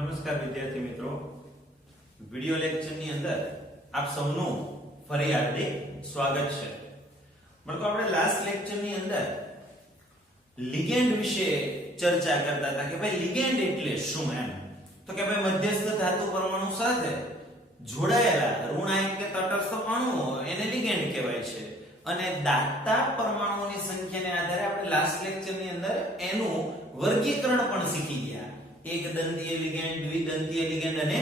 નમસ્કાર વિદ્યાર્થી મિત્રો, વિડિયો લેક્ચરની અંદર આપ સૌનું ફરી હાર્દિક સ્વાગત છે. બાળકો, આપણે લાસ્ટ લેક્ચરની અંદર લિગેન્ડ વિશે ચર્ચા કરતા હતા કે ભાઈ લિગેન્ડ એટલે શું એમ. તો કે ભાઈ મધ્યસ્થ ધાતુ પરમાણુ સાથે જોડાયેલા ઋણાયન કે તટસ્થ અણુઓ એને લિગેન્ડ કહેવાય છે. અને દાતા પરમાણુઓની સંખ્યાને આધારે આપણે લાસ્ટ લેક્ચરની અંદર એનું વર્ગીકરણ પણ શીખી ગયા. એક દંતીય લિગેન્ડ, દ્વિદંતીય લિગેન્ડ અને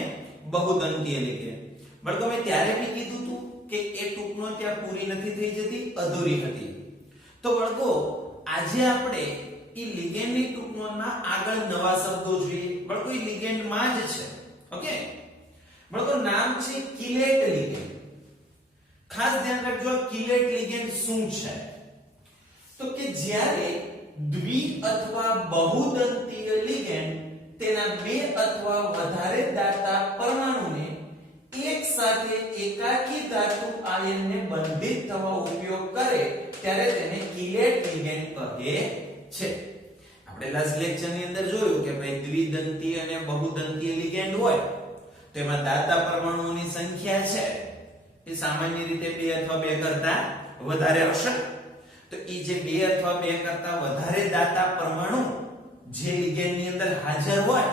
બહુદંતીય લિગેન્ડ. બાળકો, મેં ત્યારે બી કીધું હતું કે એ ટૂંકનો ત્યાં પૂરી નથી થઈ જતી, અધૂરી હતી. તો બાળકો, આજે આપણે ઈ લિગેન્ડની ટૂંકનોના આગળ નવા શબ્દો જોઈએ. બાળકો, ઈ લિગેન્ડમાં જ છે. ઓકે બાળકો, નામ છે કિલેટ લિગેન્ડ. ખાસ ધ્યાન રાખજો, કિલેટ લિગેન્ડ શું છે? તો કે જ્યારે દ્વિ અથવા બહુદંતીય લિગેન્ડ તેના બે અથવા વધારે દાતા પરમાણુને એક સાથે એકાકી ધાતુ આયનને બંધિત થવા ઉપયોગ કરે ત્યારે તેને કિલેટ લિગેન્ડ કહે છે. આપણે લાસ્ટ લેક્ચરની અંદર જોયું કે ભાઈ દ્વિદંતીય અને બહુદંતીય લિગેન્ડ હોય તો એમાં દાતા પરમાણુઓની સંખ્યા છે એ સામાન્ય રીતે 2 અથવા 2 કરતા વધારે હશે. તો એ જે 2 અથવા 2 કરતા વધારે દાતા પરમાણુ જે લિગેન્ડની અંદર હાજર હોય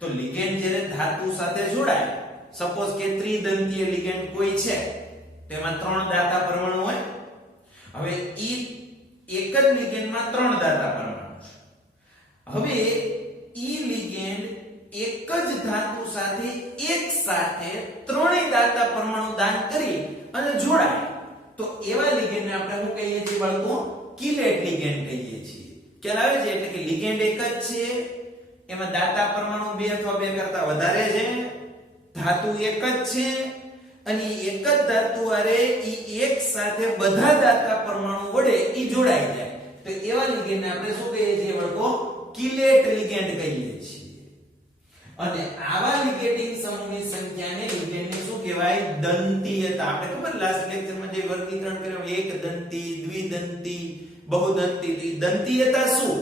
તો લિગેન્ડ જ્યારે ધાતુ સાથે જોડાય, સપોઝ કે ત્રિદંતીય લિગેન્ડ કોઈ છે તેમાં 3 દાતા પરમાણુ હોય. હવે ઈ એક જ લિગેન્ડમાં 3 દાતા પરમાણુ છે. હવે ઈ લિગેન્ડ એક જ ધાતુ સાથે એક સાથે ત્રણેય દાતા પરમાણુ દાન કરી અને જોડાય તો એવા લિગેન્ડને આપણે શું કહીએ છીએ બાળકો? કિલેટ લિગેન્ડ કહીએ છીએ. ખ્યાલ આવે છે? એટલે કે લિગેન્ડ એક જ છે, એમાં દાતા પરમાણુ 2 અથવા 2 કરતા વધારે છે, ધાતુ એક જ છે અને એક જ ધાતુ આરે ઈ એક સાથે બધા દાતા પરમાણુ વડે ઈ જોડાઈ જાય તો એવા લિગેન્ડને આપણે શું કહીએ છીએ બાળકો? કિલેટ લિગેન્ડ કહીએ છીએ. અને આવા લિગેન્ડિંગ સમૂહની સંખ્યાને લિગેન્ડને શું કહેવાય? દંતીયતા. આપણે ખબર લાસ્ટ લેક્ચરમાં જે વર્ગીકરણ કર્યું, એક દંતી, દ્વિદંતી, બહુદંતી. દંતીયતા શું?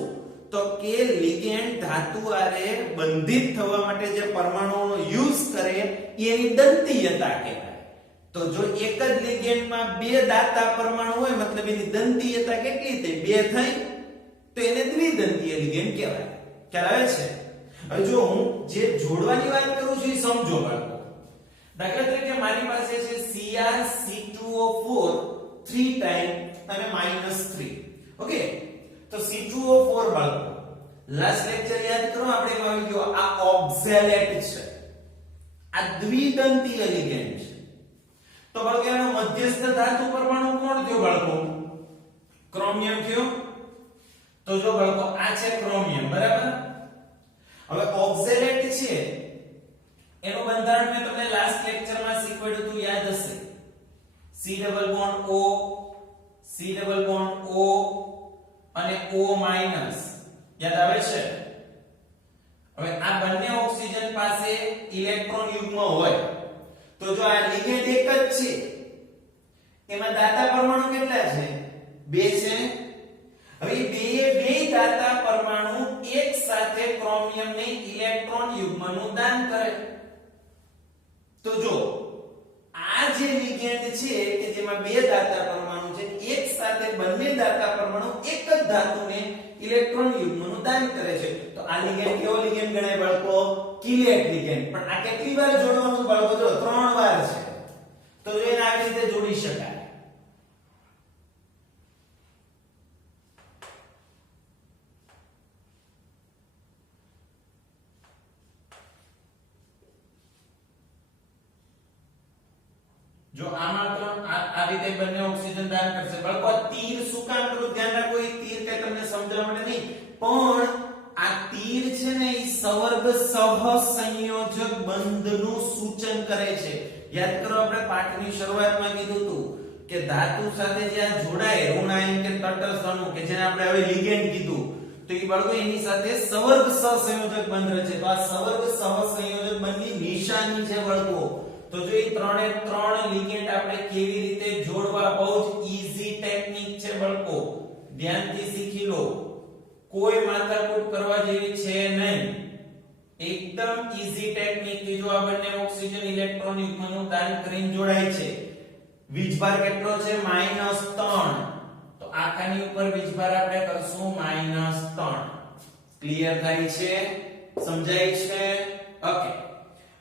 તો કે લિગેન્ડ ધાતુ આરે બંધિત થવા માટે જે પરમાણુઓનો યુઝ કરે એની દંતીયતા કહેવાય. તો જો એક જ લિગેન્ડમાં 2 દાતા પરમાણુ હોય મતલબ એની દંતીયતા કેટલી થઈ? 2 થઈ તો એને દ્વિદંતીય લિગેન્ડ કહેવાય. ખ્યાલ આવે છે? હવે જો હું જે જોડવાની વાત કરું છું એ સમજો બાળકો. દાખલા તરીકે મારી પાસે છે CrC2O4 3 ટાઈમ અને -3. ઓકે, તો C2O4 બાળકો લાસ્ટ લેક્ચર યાદ કરો, આપણે એમાં આવી ગયો આ ઓક્ઝેલેટ છે, આ દ્વિદંતીય લિગેન્ડ છે. તો બાળકો એનો મધ્યસ્થ ધાતુ પરમાણુ કોણ થયો બાળકો? ક્રોમિયમ થયો. તો જો બાળકો આ છે ક્રોમિયમ, બરાબર. હવે ઓક્ઝેલેટ છે એનું બંધારણ મેં તમને લાસ્ટ લેક્ચરમાં શીખવાડ્યું હતું, યાદ હશે. C double bond O, C double bond O અને O માઈનસ. યાદ આવે છે? હવે આ બંને ઓક્સિજન પાસે ઇલેક્ટ્રોન યુગ્મ હોય તો જો આ લિગેન્ડ એક જ છે એમાં દાતા પરમાણુ કેટલા છે? 2 છે. હવે બે દાતા પરમાણુ એક સાથે ક્રોમિયમને ઇલેક્ટ્રોન યુગ્મનું દાન કરે. તો જો આ જે લિગેન્ડ છે કે જેમાં 2 દાતા પરમાણુ છે એક સાથે બંને દાતા પરમાણુ એક જ ધાતુને ઇલેક્ટ્રોન યુગ્મનું દાન કરે છે તો આ લિગેન્ડ કેવો લિગેન્ડ ગણાય બાળકો? કિલેટ લિગેન્ડ. પણ આ કેટલી વાર જોડવાનું બાળકો? જો 3 વાર છે. તો જો એને આવી રીતે જોડી શકાય. જો આમાં તો આ રીતે બંને ઓક્સિજન દાન કરશે. બાળકો આ તીર શું કામ કરું? ધ્યાન રાખો, એ તીર કે તમને સમજવા માટે નહીં, પણ આ તીર છે ને એ સવર્ગ સહસંયોજક બંધનું સૂચન કરે છે. યાદ કરો, આપણે પાઠની શરૂઆતમાં કીધું હતું કે ધાતુ સાથે જ્યાં જોડાય ઋણાયન કે તટસ્થ અણુ કે જેને આપણે હવે લિગેન્ડ કીધું તો એ બાળકો એની સાથે સવર્ગ સહસંયોજક બંધ રહે છે. તો આ સવર્ગ સહસંયોજક બંધની નિશાની છે બાળકો. તો જો એ 3 લિગેન્ડ આપણે કેવી રીતે જોડવા, બહુ જ ઈઝી ટેકનિક છે બાળકો, ધ્યાનથી શીખી લો. કોઈ માથાકૂટ કરવા જેવી છે નહીં. એકદમ ઈઝી ટેકનિક કે જો આ બંને ઓક્સિજન ઇલેક્ટ્રોન યુગ્મનું દાન કરીને જોડાય છે. વીજભાર કેટલો છે? -3. તો આખાની ઉપર વીજભાર આપણે કરશું -3. ક્લિયર થાય છે? સમજાય છે? ઓકે.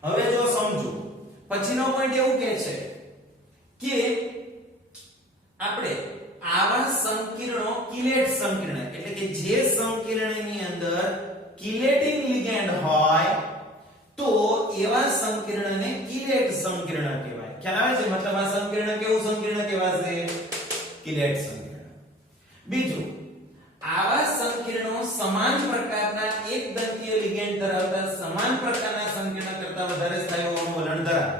હવે જો સમજો પછીનો પોઈન્ટ એવું કહે છે કે આપણે આવા સંકીર્ણો કિલેટ સંકીર્ણ એટલે કે જે સંકીર્ણની અંદર કિલેટિંગ લિગેન્ડ હોય તો એવા સંકીર્ણને કિલેટ સંકીર્ણ કહેવાય. ખ્યાલ આવે છે? મતલબ આ સંકીર્ણ કેવું સંકીર્ણ કહેવાશે? કિલેટ સંકીર્ણ. બીજું, આવા સંકીર્ણો સમાન પ્રકારના એક દંતીય લિગેન્ડ ધરાવતા સમાન પ્રકારના સંકીર્ણ કરતા વધારે સ્થાયીઓનું વલણ ધરાવે.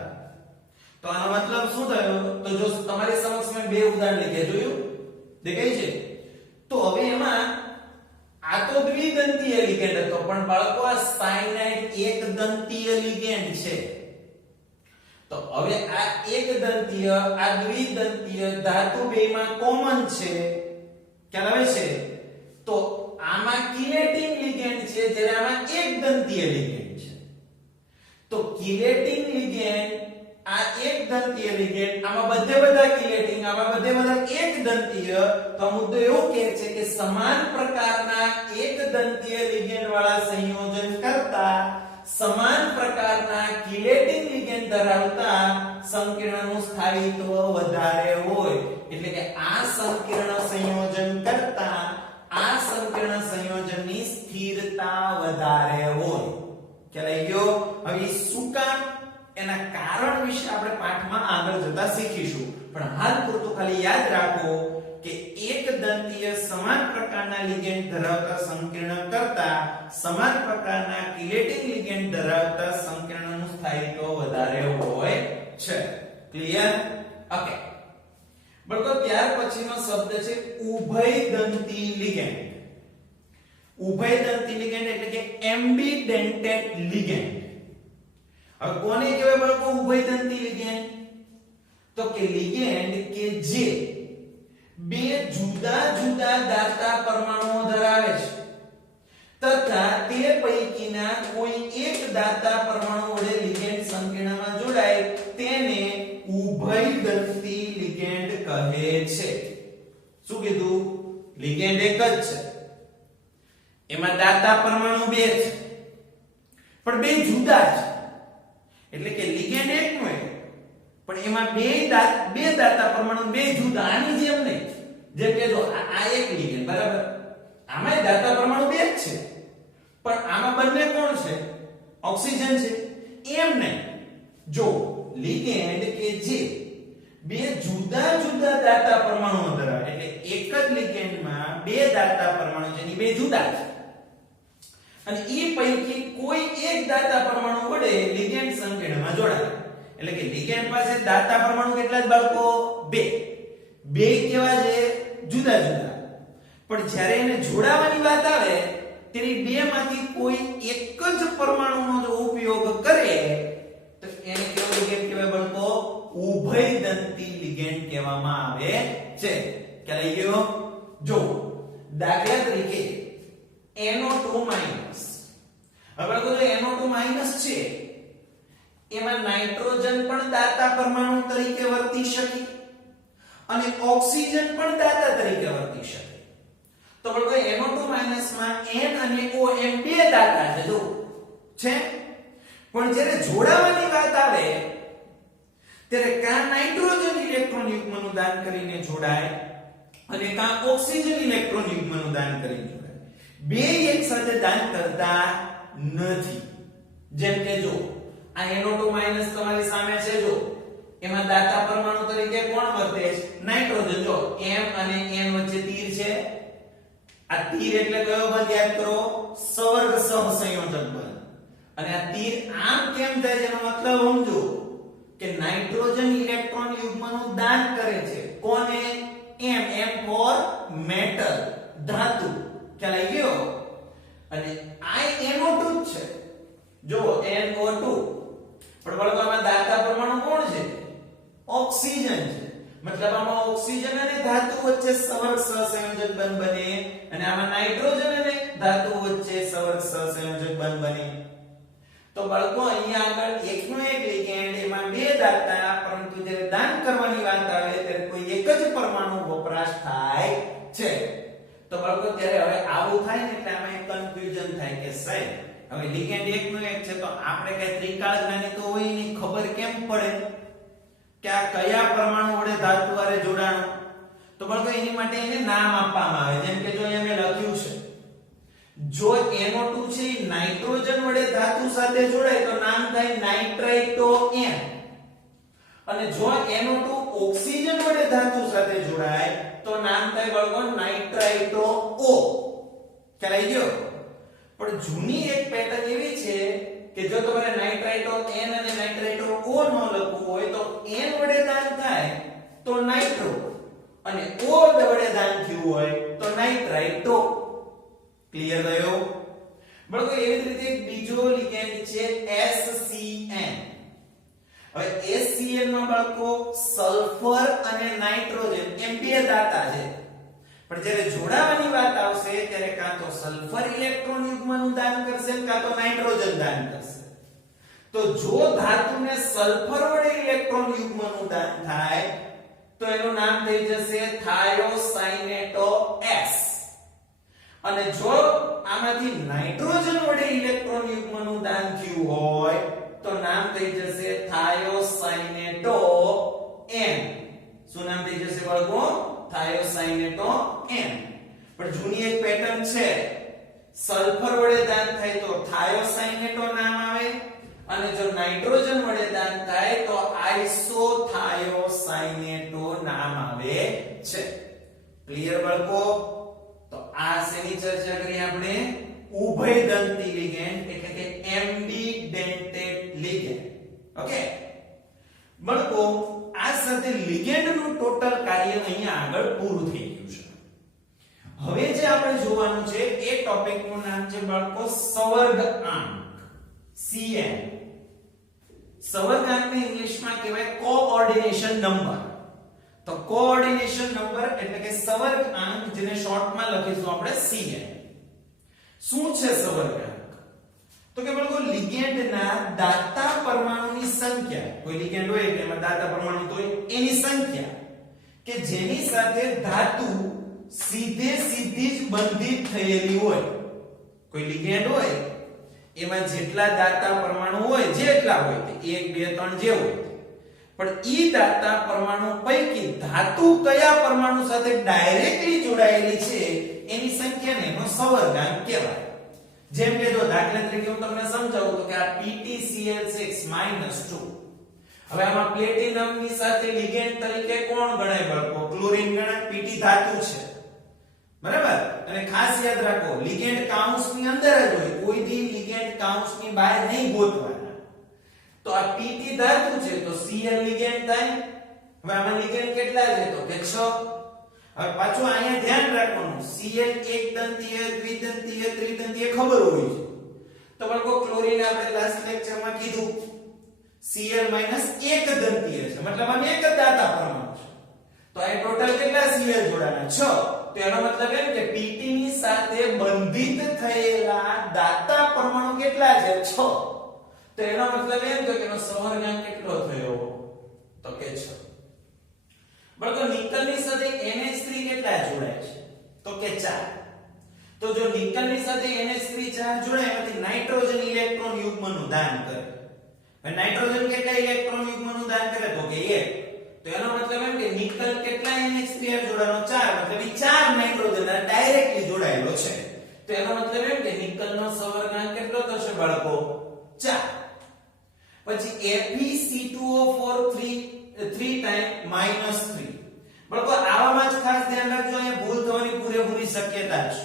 તો આનો મતલબ શું થયો? તો જો તમારી સમક્ષ મેં બે ઉદાહરણ લખ્યા, જોયું? દેખાય છે? તો હવે એમાં આ તો દ્વિદંતીય લિગેન્ડ હતો, પણ બાળકો આ સાયનાઇડ એક દંતીય લિગેન્ડ છે. તો હવે આ એક દંતીય આ દ્વિદંતીય ધાતુ બેમાં કોમન છે. ખ્યાલ આવે છે? તો આમાં કિલેટિંગ લિગેન્ડ છે જ્યારે આમાં એક દંતીય લિગેન્ડ છે. તો કિલેટિંગ લિગેન્ડ આ એક દંતીય લિગેન્ડ, આમાં બધે બધા કિલેટિંગ, આમાં બધે બધા એક દંતીય. તો મુદ્દો એવો કહે છે કે સમાન પ્રકારના એક દંતીય લિગેન્ડ વાળા સંયોજન કરતા સમાન પ્રકારના કિલેટિંગ લિગેન્ડ ધરાવતા સંકીર્ણનું સ્થાયીત્વ વધારે હોય. એટલે કે આ સંકીર્ણ સંયોજન કરતા આ સંકીર્ણ સંયોજનની સ્થિરતા વધારે હોય. ખ્યાલ આવી ગયો? હવે શું કામ? એના કારણ વિશે આપણે પાઠમાં આગળ જતા શીખીશું, પણ હાલ પૂરતું ખાલી યાદ રાખો કે એક દંતીય સમાન પ્રકારના લિગેન્ડ ધરાવતા સંકીર્ણ કરતા સમાન પ્રકારના કિલેટિંગ લિગેન્ડ ધરાવતા સંકીર્ણનું સ્થાયીત્વ વધારે હોય છે. ક્લિયર? ઓકે. બળકો ત્યાર પછીનો શબ્દ છે ઉભયદંતી લિગેન્ડ. ઉભયદંતી લિગેન્ડ એટલે કે એમ્બિડેન્ટેડ લિગેન્ડ. હવે કોને કહેવાય બાળકો ઉભયદંતી લિગેન્ડ? તો કે લિગેન્ડ કે જે બે જુદા જુદા દાતા પરમાણુઓ ધરાવે છે તથા તે પૈકીના કોઈ એક દાતા પરમાણુ વડે લિગેન્ડ સંકીર્ણમાં જોડાય તેને ઉભયદંતી લિગેન્ડ કહે છે. શું કીધું? લિગેન્ડ એક જ છે, એમાં દાતા પરમાણુ બે છે, પણ બે જુદા છે. એટલે કે લિગેન્ડ એકનો એક, પણ એમાં બે દાતા પરમાણુ બે જુદા. આની જેમ નહીં, જેમ કે જો આ એક લિગેન્ડ બરાબર, આમાં દાતા પરમાણુ બે જ છે, પણ આમાં બંને કોણ છે? ઓક્સિજન છે. એમ નહીં, જો લિગેન્ડ કે જે બે જુદા જુદા દાતા પરમાણુઓ ધરાવે એટલે એક જ લિગેન્ડમાં બે દાતા પરમાણુ છે, એની બે જુદા છે, અને એ પૈકી કોઈ એક દાતા પરમાણુ વડે લિગેન્ડ સંકીર્ણમાં જોડાય. એટલે કે લિગેન્ડ પાસે દાતા પરમાણુ કેટલા જ બાળકો? બે કેવા છે? જુદા જુદા. પણ જ્યારે એને જોડાવાની વાત આવે ત્યારે બેમાંથી કોઈ એક જ પરમાણુનો જો ઉપયોગ કરે તો એને કેવો લિગેન્ડ કહેવાય બાળકો? ઉભયદંતી લિગેન્ડ કહેવામાં આવે છે. ખ્યાલ આવી ગયો? જો દાખલા તરીકે NO2 માઈનસ. હવે જો NO2 માઈનસ છે એમાં નાઇટ્રોજન પણ દાતા પરમાણુ તરીકે વર્તી શકે અને ઓક્સિજન પણ દાતા તરીકે વર્તી શકે. તો બળકો NO2 માઈનસ માં N અને O એમ બે દાતા છે, જો છે, પણ જ્યારે જોડાવાની વાત આવે ત્યારે કા નાઇટ્રોજન ઇલેક્ટ્રોન યુગ્મનું દાન કરીને જોડાય અને કા ઓક્સિજન ઇલેક્ટ્રોન યુગ્મનું દાન કરીને જોડાય. બે એક સાથે દાન કરતા નથી. જેમ કે જો આ NO2 માઈનસ તમારી સામે છે, જો એમાં દાતા પરમાણુ તરીકે કોણ વર્તે છે? નાઇટ્રોજન. જો M અને N વચ્ચે તીર છે, આ તીર એટલે કયો બંધ? યાદ કરો, સવર્ગ સહસંયોજક બંધ. અને આ તીર આમ કેમ થાય છે એનો મતલબ સમજો કે નાઇટ્રોજન ઇલેક્ટ્રોન યુગ્મનું દાન કરે છે. કોને? M ફોર મેટલ, ધાતુ. ખ્યાલ આવી ગયો? અને આ NO2 જ છે, જો NO2, પણ વળગામાં દાતા પરમાણુ કોણ છે? ઓક્સિજન છે. મતલબ આમાં ઓક્સિજન અને ધાતુ વચ્ચે સવર્ગ સહસંયોજક બંધ બને અને આમાં નાઇટ્રોજન અને ધાતુ વચ્ચે સવર્ગ સહસંયોજક બંધ બને. તો બાળકો અહીંયા આગળ એકનો એક લિગેન્ડ એમાં બે દાતા, પરંતુ જ્યારે દાન કરવાની વાત આવે ત્યારે કોઈ એક જ પરમાણુ વપરાશ થાય છે. તો બાળકો ત્યારે હવે આવું થાય ને એટલે આમાં એક કન્ફ્યુઝન થાય કે સાહેબ હવે લિગેન્ડ એકનો એક છે તો આપણે કઈ ત્રિકાળ જ્ઞાની તો હોય ની ખબર કેમ પડે કે આ કયા પરમાણુ વડે ધાતુ હારે જોડાણું. તો બાળકો એની માટે એને નામ આપવામાં આવે. જેમ કે જો અહીંયા મેં લખ્યું છે જો NO2 છે એ નાઇટ્રોજન વડે ધાતુ સાથે જોડાય તો નામ થાય નાઇટ્રાઇટો N, અને જો NO2 ઓક્સિજન વડે ધાતુ સાથે જોડાય તો નામ થાય બાળકો નાઇટ્રાઇટો O. ખ્યાલ આવી ગયો? પણ જૂની એક પેટર્ન એવી છે કે જો તમારે નાઇટ્રાઇટો N અને નાઇટ્રાઇટો O નો લખવું હોય તો N વડે દાન થાય તો નાઇટ્રો, અને O વડે દાન થયું હોય તો નાઇટ્રાઇટો. ક્લિયર થયો? બાળકો એવી જ રીતે એક બીજો લિગેન્ડ છે SCN. હવે SCN માં બાળકો સલ્ફર અને નાઇટ્રોજન એમ બે દાતા છે, પણ જ્યારે જોડાવાની વાત આવશે ત્યારે કાં તો સલ્ફર ઇલેક્ટ્રોન યુગ્મનું દાન કરશે કાં તો નાઇટ્રોજન દાન કરશે. તો જો ધાતુને સલ્ફર વડે ઇલેક્ટ્રોન યુગ્મનું દાન થાય તો એનું નામ થઈ જશે થાયોસાઇનેટો S, અને જો આમાંથી નાઇટ્રોજન વડે ઇલેક્ટ્રોન યુગ્મનું દાન થયું હોય તો નામ થઈ જશે થાયોસાઇનેટો N. શું નામ થઈ જશે બાળકો? થાયોસાઇનેટો N. પણ જૂની એક પેટર્ન છે, સલ્ફર વડે દાન થાય તો થાયોસાઇનેટો નામ આવે, અને જો નાઇટ્રોજન વડે દાન થાય તો આઇસોથાયોસાઇનેટો નામ આવે છે. ક્લિયર બાળકો? તો આ શેની ચર્ચા કરી આપણે? ઉભયદંતી લિગેન્ડ એટલે કે એમ્બિડેન્ટેડ લિગેન્ડ. ઓકે બાળકો, આ સાથે લિગેન્ડ નું ટોટલ કાર્ય અહીંયા આગળ પૂરું થઈ ગયું છે. હવે જે આપણે જોવાનું છે એ ટોપિક નું નામ છે બાળકો સવર્ગાંક, CM. સવર્ગાંકને ઇંગ્લિશમાં કહેવાય કોઓર્ડિનેશન નંબર. તો કોઓર્ડિનેશન નંબર એટલે કે સવર્ગાંક, જેને શોર્ટમાં લખીશું આપણે CM. શું છે સવર્ગાંક? તો કે બાળકો લિગેન્ડના દાતા પરમાણુની સંખ્યા, કોઈ લિગેન્ડ હોય એટલે એમાં દાતા પરમાણુ તો એની સંખ્યા કે જેની સાથે ધાતુ સીધી જ બંધિત થયેલી હોય. કોઈ લિગેન્ડ હોય એમાં જેટલા દાતા પરમાણુ હોય, જેટલા હોય તે 1 2 3 જે હોય, પણ ઈ દાતા પરમાણુ પૈકી ધાતુ કયા પરમાણુ સાથે ડાયરેક્ટલી જોડાયેલી છે એની સંખ્યાને એનો સવર્ગાંક કહેવાય. જેમ કે જો દાખલા તરીકે હું તમને સમજાવું તો કે આ PtCl6 -2. હવે આમાં પ્લેટિનમની સાથે લિગેન્ડ તરીકે કોણ ગણાય બાળકો? ક્લોરીન ગણાય. Pt ધાતુ છે, બરાબર? અને ખાસ યાદ રાખો લિગેન્ડ કાઉન્સની અંદર જ હોય, કોઈ દી લિગેન્ડ કાઉન્સની બહાર નહીં ગોતવાના. તો આ Pt ધાતુ છે તો Cl લિગેન્ડ થાય. હવે આમાં લિગેન્ડ કેટલા છે? તો કે 6. હવે પાછું અહીંયા ધ્યાન રાખવાનું, Cl એક દંતીય, દ્વિદંતીય, ત્રિદંતીય ખબર હોવી છે. તો બાળકો ક્લોરીન આપણે લાસ્ટ લેક્ચરમાં કીધું Cl - 1 દંતીય છે, મતલબ આમાં એક જ દાતા પરમાણુ છે. તો આ ટોટલ કેટલા Cl જોડાણા? 6. તો એનો મતલબ એમ કે Pt ની સાથે બંધિત થયેલા દાતા પરમાણુ કેટલા છે? 6. તો એનો મતલબ એમ કે એનો સવર્ગાંક કેટલો થયો? તો કે 6. બાળકો નિકલની સાથે NH3 કેટલા જોડાય છે? તો કે 4. તો જો નિકલની સાથે NH3 4 જોડાય એમાંથી નાઇટ્રોજન ઇલેક્ટ્રોન યુગ્મનું દાન કરે. હવે નાઇટ્રોજન કેટલા ઇલેક્ટ્રોન યુગ્મનું દાન કરે? તો કે 1. તો એનો મતલબ એમ કે નિકલ કેટલા NH3 જોડાણો? 4. મતલબ એ 4 નાઇટ્રોજન ડાયરેક્ટલી જોડાયેલો છે. તો એનો મતલબ એમ કે નિકલનો સવર્ગાંક કેટલો થશે બાળકો? 4. પછી FeC2O4 3 ટાઈમ -3. બાળકો આવામાં જ ખાસ ધ્યાન રાખજો, અહીંયા ભૂલ થવાની પૂરેપૂરી શક્યતા છે.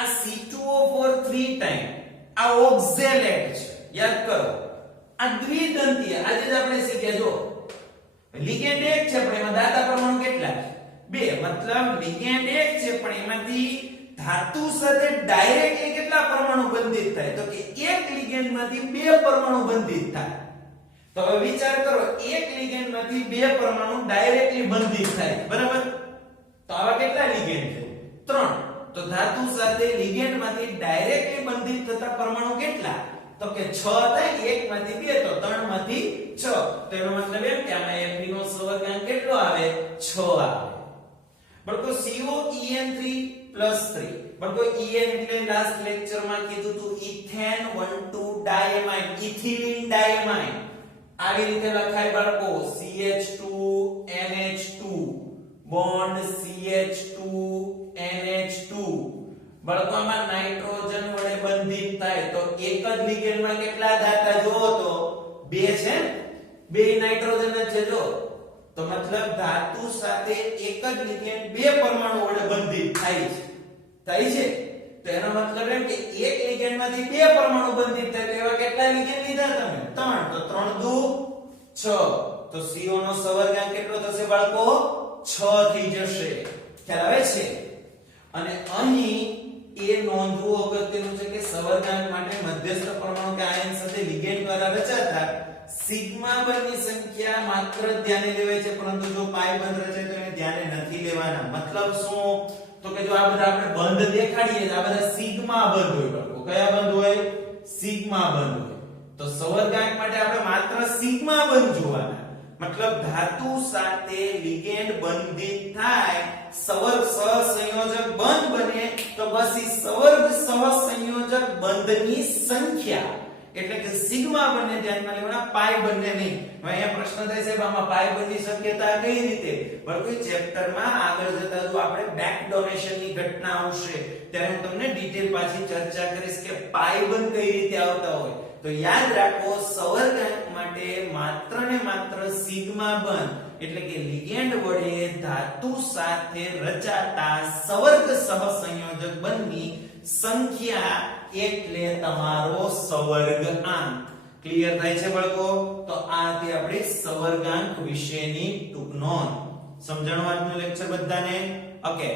આ C2O4 3 ટાઈમ આ ઓક્ઝેલેટ છે, યાદ કરો. આ દ્વિદંતીય, આજે જ આપણે શીખ્યા. જો લિગેન્ડ એક છે પણ એમાં દાતા પરમાણુ કેટલા છે? 2. મતલબ લિગેન્ડ એક છે પણ એમાંથી ધાતુ સાથે ડાયરેક્ટલી કેટલા પરમાણુ બંધિત થાય? તો કે એક લિગેન્ડમાંથી 2 પરમાણુ બંધિત થાય. તો હવે વિચાર કરો, એક લિગેન્ડમાંથી 2 પરમાણુ ડાયરેક્ટલી બંધિત થાય, બરાબર? તો આવા કેટલા લિગેન્ડ છે? 3. તો ધાતુ સાથે લિગેન્ડમાંથી ડાયરેક્ટલી બંધિત થતા પરમાણુ કેટલા? તો કે 6 થાય 1 માંથી 2 તો 3 માંથી 6 તો એનો મતલબ એમ કે આમાં Fe નો સહગુણાંક કેટલો આવે 6 આવે બળકો COEN3 3 બળકો En એટલે લાસ્ટ લેક્ચર માં કીધું તું ઇથેન 1,2 ડાયમાઇન ઇથિલિન ડાયમાઇન આવી રીતે લખાય બાળકો CH2NH2 બોન્ડ CH2NH2 બાળકો આમાં નાઇટ્રોજન વડે બંધિત થાય તો એક જ લિગેન્ડ માં કેટલા ધાતા જોવો તો 2 છે બે નાઇટ્રોજન જ છે જો તો મતલબ ધાતુ સાથે એક જ લિગેન્ડ બે પરમાણુ વડે બંધિત થાય છે તો એનો મતલબ એમ કે એક લિગેન્ડ માંથી બે પરમાણુ બંધિત થાય તો એવા કેટલા લિગેન્ડ લીધા તમે 3 તો 3 દુ 6 તો CO નો સહગુણાંક કેટલો થશે બાળકો 6 થઈ જશે ખ્યાલ આવે છે અને અહીં એ નોંધવું અગત્યનું છે કે સહગુણાંક માટે મધ્યસ્થ પરમાણુ કે આયન સાથે લિગેન્ડ દ્વારા રચાતા સિગ્મા બંધની સંખ્યા માત્ર ધ્યાને લેવાય છે પરંતુ જો પાઈ બંધ રચાય તો એને ધ્યાને નથી લેવાના મતલબ શું તો કે જો આ બધા આપણે બંધ દેખાડીએ આ બધા સિગ્મા બંધ હોય બાળકો કયા બંધ હોય સિગ્મા બંધ હોય તો સહગુણાંક માટે આપણે માત્ર સિગ્મા બંધ જોવાના મતલબ ધાતુ સાથે લિગેન્ડ બંધિત થાય સવર્ગ સહસંયોજક બંધ બને તો બસ ઈ સવર્ગ સહસંયોજક બંધની સંખ્યા એટલે કે સિગ્મા બંને ધ્યાનમાં લેવાના પાઈ બંને નહીં હવે અહીંયા પ્રશ્ન થાય છે આમાં પાઈ બંધની શક્યતા કઈ રીતે બરાબર ચેપ્ટરમાં આગળ જતા જો આપણે બેક ડોનેશનની ઘટના આવશે ત્યારે હું તમને ડિટેલ પાછી ચર્ચા કરીશ કે પાઈ બંધ કઈ રીતે આવતા હોય તો યાદ રાખો સહગુણાંક માટે માત્ર ને માત્ર સિગ્મા બંધ એટલે કે લિગેન્ડ વડે ધાતુ સાથે રચાતા સવર્ગ સહસંયોજક બંધની સંખ્યા એટલે તમારો સહગુણાંક ક્લિયર થાય છે બાળકો તો આ હતી આપણી સહગુણાંક વિશેની ટૂંક નોંધ સમજણ વાતનું લેક્ચર બધાને ઓકે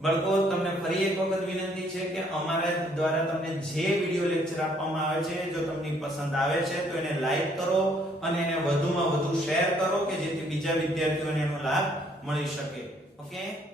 બાળકો તમને ફરી એક વખત વિનંતી છે કે અમારા દ્વારા તમને જે વિડિયો લેક્ચર આપવામાં આવે છે જો તમને પસંદ આવે છે તો એને લાઈક કરો અને એને વધુમાં વધુ શેર કરો કે જેથી બીજા વિદ્યાર્થીઓને એનો લાભ મળી શકે ઓકે